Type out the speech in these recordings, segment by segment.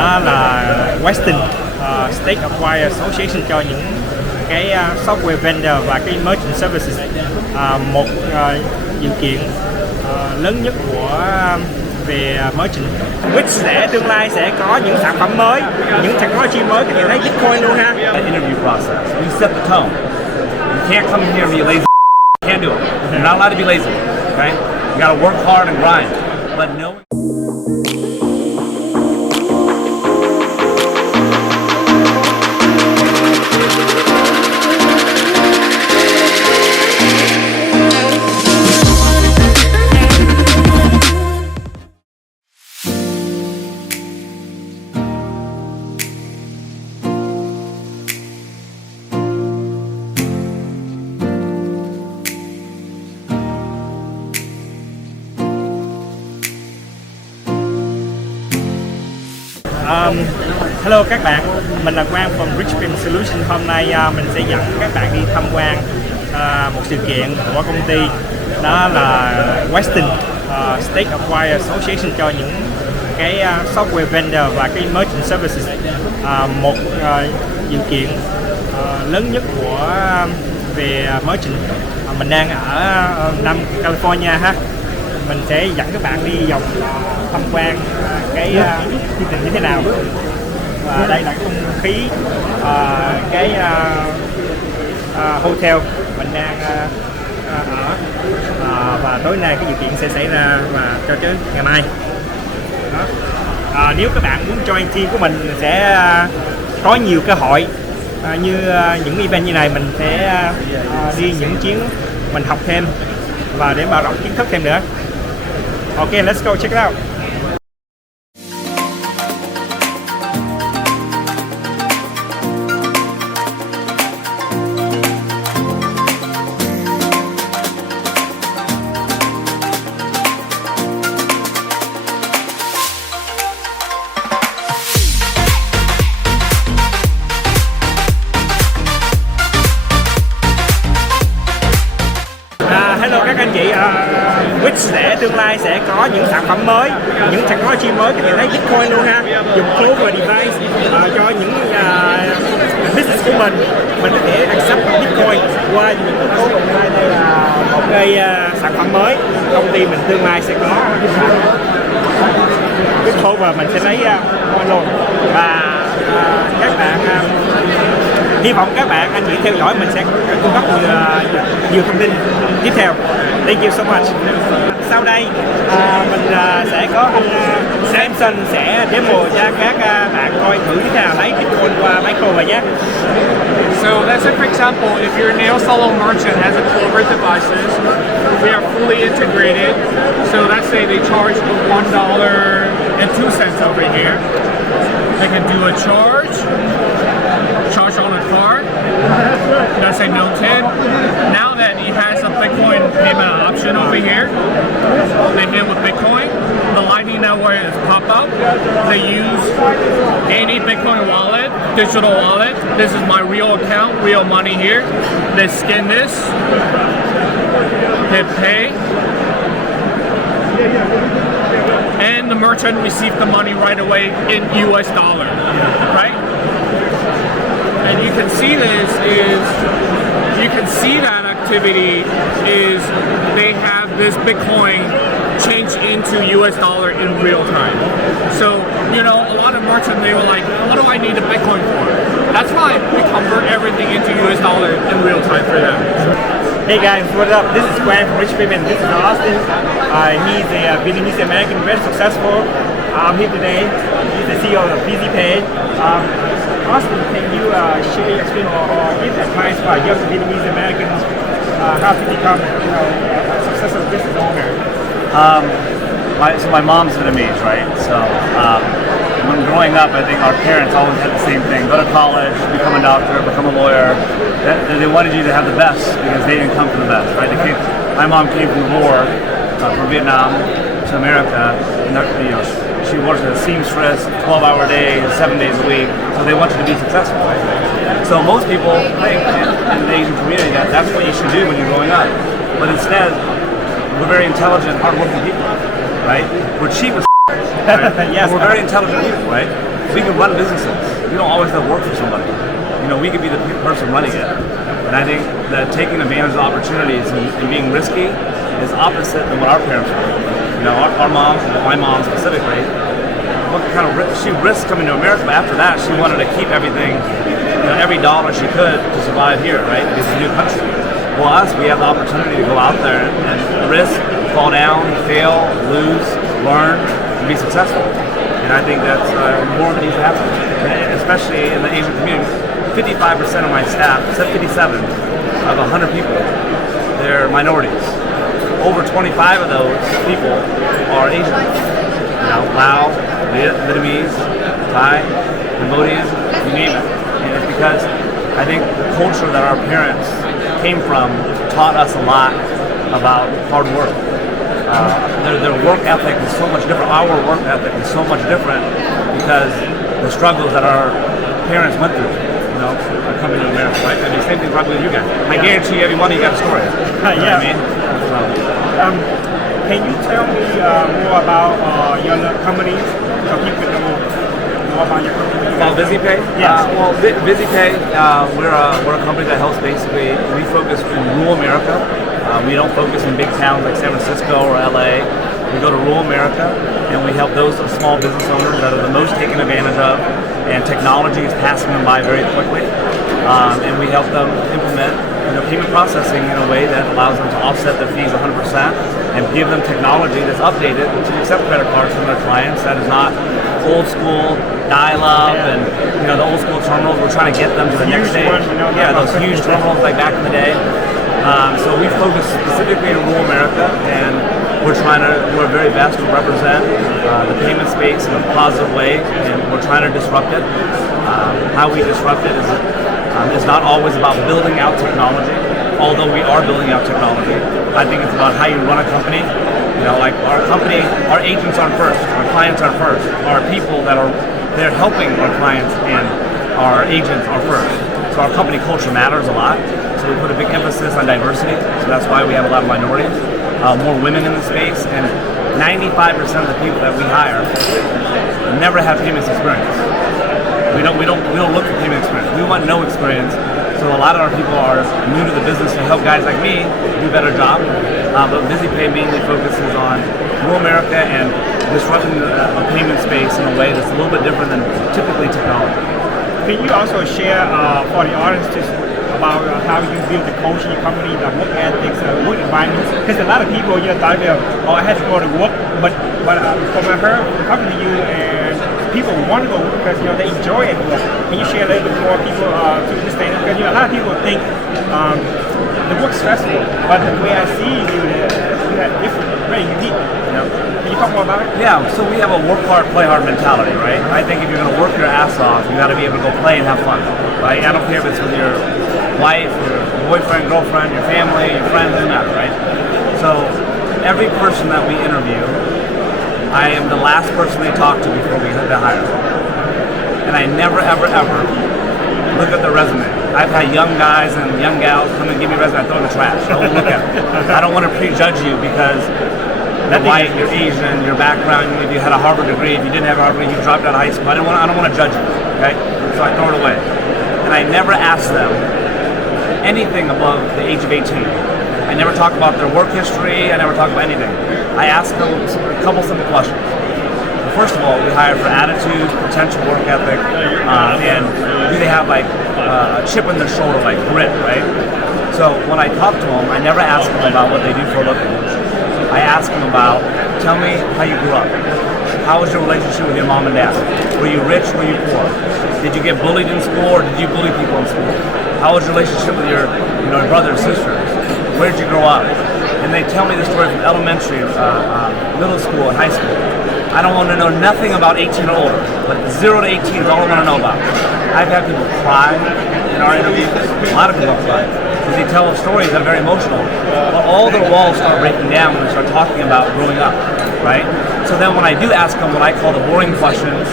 Đó là Western State Acquired Association cho những cái software vendor và cái merchant services. Một điều kiện lớn nhất của về merchant, which tương lai sẽ có những sản phẩm mới, những technology mới, các bạn thấy Bitcoin luôn ha. Interview process. You set the tone. You can't come in here and be lazy. You can't do it. You're not allowed to be lazy. Okay? You gotta work hard and grind. But no. Hello các bạn, mình là Quang from Richmond Solution. Hôm nay mình sẽ dẫn các bạn đi tham quan một sự kiện của công ty, đó là Western State Acquired Association cho những cái software vendor và cái merchant services. Một điều kiện lớn nhất của về merchant. Mình đang ở Nam California ha. Mình sẽ dẫn các bạn đi vòng tham quan cái chương trình như thế nào. Và đây là cái không khí cái hotel mình đang ở, và tối nay cái sự kiện sẽ xảy ra và cho tới ngày mai. Nếu các bạn muốn join team của mình sẽ có nhiều cơ hội như những event như này, mình sẽ đi những chuyến mình học thêm và để mở rộng kiến thức thêm nữa. Ok, let's go check it out. Hello các anh chị, which tương lai sẽ có những sản phẩm mới, những technology mới, các bạn thấy Bitcoin luôn ha, dùng cloud device cho những business của mình có thể accept Bitcoin qua những số đồng này. Đây là một cái sản phẩm mới công ty mình tương lai sẽ có Bitcoin và mình sẽ lấy luôn. Và các bạn hy vọng các bạn anh chị theo dõi, mình sẽ cung cấp nhiều thông tin tiếp theo. Thank you so much. Sau đây mình sẽ có anh Samson sẽ demo cho các bạn coi thử thế nào lấy Bitcoin qua micro và nhé. So let's say, for example, if your nail salon merchant has a clover devices, we are fully integrated. So let's say they charge $1.02 over here. They can do a charge on a card. Let's say no 10. Now that he has a Bitcoin payment option over here, they hit with Bitcoin. The Lightning Network is pop up. They use any Bitcoin wallet, digital wallet. This is my real account, real money here. They scan this, hit pay, and the merchant received the money right away in US dollar, right? And you can see that activity is they have this Bitcoin change into US dollar in real time. So, you know, a lot of merchants, they were like, what do I need a Bitcoin for? That's why we convert everything into US dollar in real time for them. Hey guys, what's up? This is Quang from Richmond. This is Austin. He's a Vietnamese American, very successful. I'm here today. He's the CEO of BZPay. Austin, can you share your experience or give advice for young Vietnamese Americans how to become, a successful business owner? So my mom's Vietnamese, right? So when growing up, I think our parents always had the same thing: go to college, become a doctor, become a lawyer. They wanted you to have the best because they didn't come from the best, right? My mom came from the war, from Vietnam to America, and she worked as a seamstress, 12-hour days, 7 days a week. So they want you to be successful, right? So most people think in the Asian community that that's what you should do when you're growing up, but instead, we're very intelligent, hardworking people, right? We're cheap as right? Yes. We're very intelligent people, right? we can run businesses. We don't always have to work for somebody. We could be the person running it. And I think that taking advantage of opportunities and being risky is opposite than what our parents were. Our moms, my mom specifically, what kind of she risked coming to America, but after that she wanted to keep everything, every dollar she could to survive here, right? It's a new country. Well, us, we have the opportunity to go out there and risk, fall down, fail, lose, learn, and be successful. And I think that's more of it needs to happen, especially in the Asian community. 55% of my staff, 57 of 100 people, they're minorities. Over 25 of those people are Asian. Lao, Vietnamese, Thai, Cambodian, you name it. And it's because I think the culture that our parents came from taught us a lot about hard work. Their work ethic is so much different. Our work ethic is so much different because the struggles that our parents went through, are coming to America, right? I mean, same thing probably with you guys. I guarantee you, every one of you got a story. Yeah. What I mean? Can you tell me more about your companies so people know more about your company? About VisiPay? Yes. Well, VisiPay, we're a company that helps basically, we focus in rural America. We don't focus in big towns like San Francisco or LA. We go to rural America and we help those small business owners that are the most taken advantage of, and technology is passing them by very quickly. And we help them implement payment processing in a way that allows them to offset their fees 100% and give them technology that's updated to accept credit cards from their clients that is not old school dial-up and the old school terminals. We're trying to get them to the next stage. Those huge terminals like back in the day. So we focus specifically in rural America, and we're trying to do our very best to represent the payment space in a positive way, and we're trying to disrupt it. How we disrupt it is not always about building out technology, although we are building out technology. I think it's about how you run a company. Like our company, our agents aren't first, our clients aren't first. Our people that are there helping our clients and our agents are first. So our company culture matters a lot. So we put a big emphasis on diversity. So that's why we have a lot of minorities, more women in the space, and 95% of the people that we hire never have payments experience. We don't look for payment experience. We want no experience. So a lot of our people are new to the business to help guys like me do a better job. But VisiPay mainly focuses on rural America and disrupting the payment space in a way that's a little bit different than typically technology. Can you also share for the audience about how you build the culture in your company, the work ethics, work environment? Because a lot of people thought, I had to go to work, but from I heard talking to you, and people want to go work because they enjoy it. Can you share a little bit more people to understand? Because a lot of people think the work's stressful, but the way I see you is different, very unique. Can you talk more about it? Yeah, so we have a work hard, play hard mentality, right? I think if you're going to work your ass off, you got to be able to go play and have fun, right? I don't care if it's with your wife, your boyfriend, girlfriend, your family, your friends, doesn't matter, right? So every person that we interview, I am the last person they talk to before we hit the hire. And I never, ever, ever look at the resume. I've had young guys and young gals come and give me a resume, I throw it in the trash. I won't look at it. I don't want to prejudge you because you're white, you're Asian, your background, if you had a Harvard degree, if you didn't have a Harvard degree, you dropped out of high school. I don't want to judge you, okay? So I throw it away. And I never ask them anything above the age of 18. I never talk about their work history, I never talk about anything. I ask them a couple simple questions. First of all, we hire for attitude, potential work ethic, and do they have a chip in their shoulder, like grit, right? So when I talk to them, I never ask them about what they do for a living. I ask them about, tell me how you grew up. How was your relationship with your mom and dad? Were you rich, were you poor? Did you get bullied in school, or did you bully people in school? How was your relationship with your brothers, sisters? Where did you grow up? And they tell me the story from elementary, middle school, and high school. I don't want to know nothing about 18 or older, but 0 to 18 is all I want to know about. I've had people cry in our interviews. A lot of people cry because they tell stories that are very emotional. But all their walls start breaking down when we start talking about growing up, right? So then when I do ask them what I call the boring questions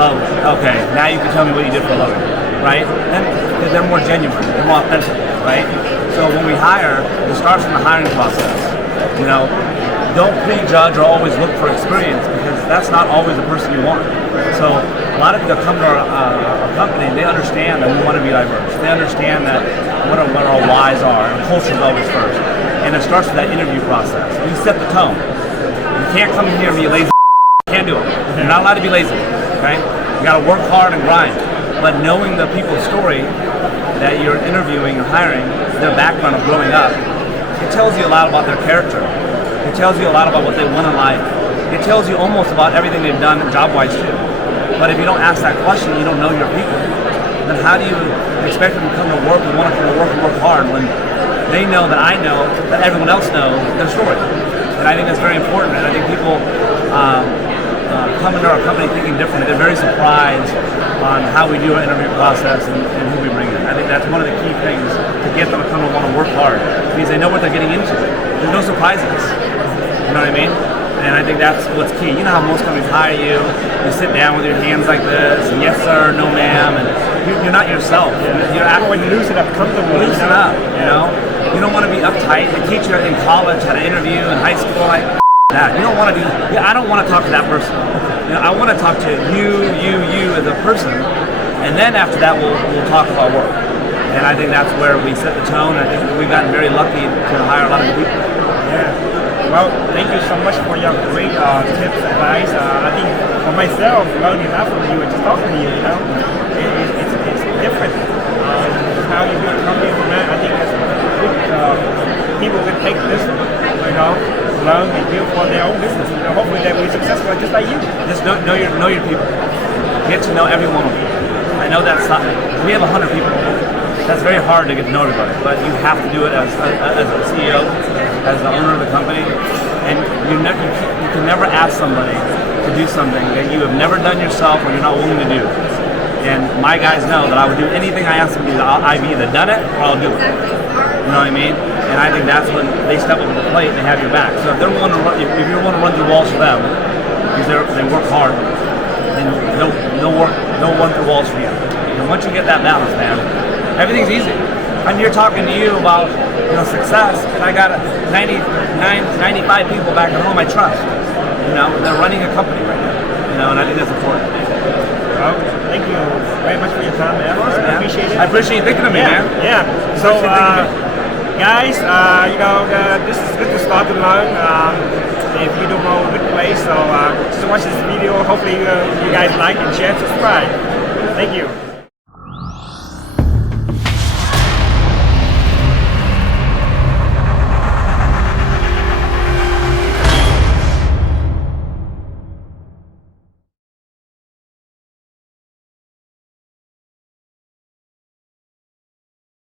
of, okay, now you can tell me what you did for a living, right? Then they're more genuine, they're more authentic, right? So when we hire, it starts from the hiring process. Don't prejudge or always look for experience because that's not always the person you want. So a lot of people come to our company and they understand that we want to be diverse. They understand that what our whys are, and culture is always first. And it starts with that interview process. We set the tone. You can't come in here and be lazy. You can't do it. You're not allowed to be lazy. Okay? You got to work hard and grind. But knowing the people's story that you're interviewing and hiring, their background of growing up, it tells you a lot about their character. It tells you a lot about what they want in life. It tells you almost about everything they've done job-wise too. But if you don't ask that question, you don't know your people. Then how do you expect them to come to work and want to come to work and work hard when they know that I know that everyone else knows their story? And I think that's very important. And I think people come into our company thinking differently. They're very surprised on how we do our interview process and who we bring in. I think that's one of the key things to get them to come and want to work hard. It means they know what they're getting into. There's no surprises. You know what I mean? And I think that's what's key. You know how most companies hire you, you sit down with your hands like this, and yes sir, no ma'am, and you're not yourself. You're When you loosen up comfortably. loosen up, you know? You don't want to be uptight. They teach you in college how to interview, in high school, like that. You don't want to be, I don't want to talk to that person. You know, I want to talk to you as a person, and then after that we'll talk about work. And I think that's where we set the tone. I think we've gotten very lucky to hire a lot of good people. Yeah. Well, thank you so much for your great tips, advice. I think for myself, learning enough from you and just talking to you, you know, it's different. How you do a company from that, I think it's good. People can take this, you know, learn and build for their own business. You know, hopefully they'll be successful just like you. Just know your people. Get to know every one of them. I know that's not, we have 100 people. That's very hard to get to know everybody, but you have to do it as a CEO, as the owner of the company, and you can never ask somebody to do something that you have never done yourself or you're not willing to do. And my guys know that I would do anything I ask them to do. I've either done it or I'll do it. You know what I mean? And I think that's when they step up to the plate and they have your back. So if they're willing to run, if you're willing to run through walls for them, because they work hard, then they'll run through walls for you. And once you get that balance, man, everything's easy. And you're talking to you about success, and I got 95 people back at home I trust. You know, they're running a company right now. You know, and I think that's important. Well, thank you very much for your time, man. I appreciate it. I appreciate you thinking of me, man. Yeah. So, guys, this is good to start to learn. If you don't know a good place, so watch this video. Hopefully, you guys like and share, subscribe. Thank you.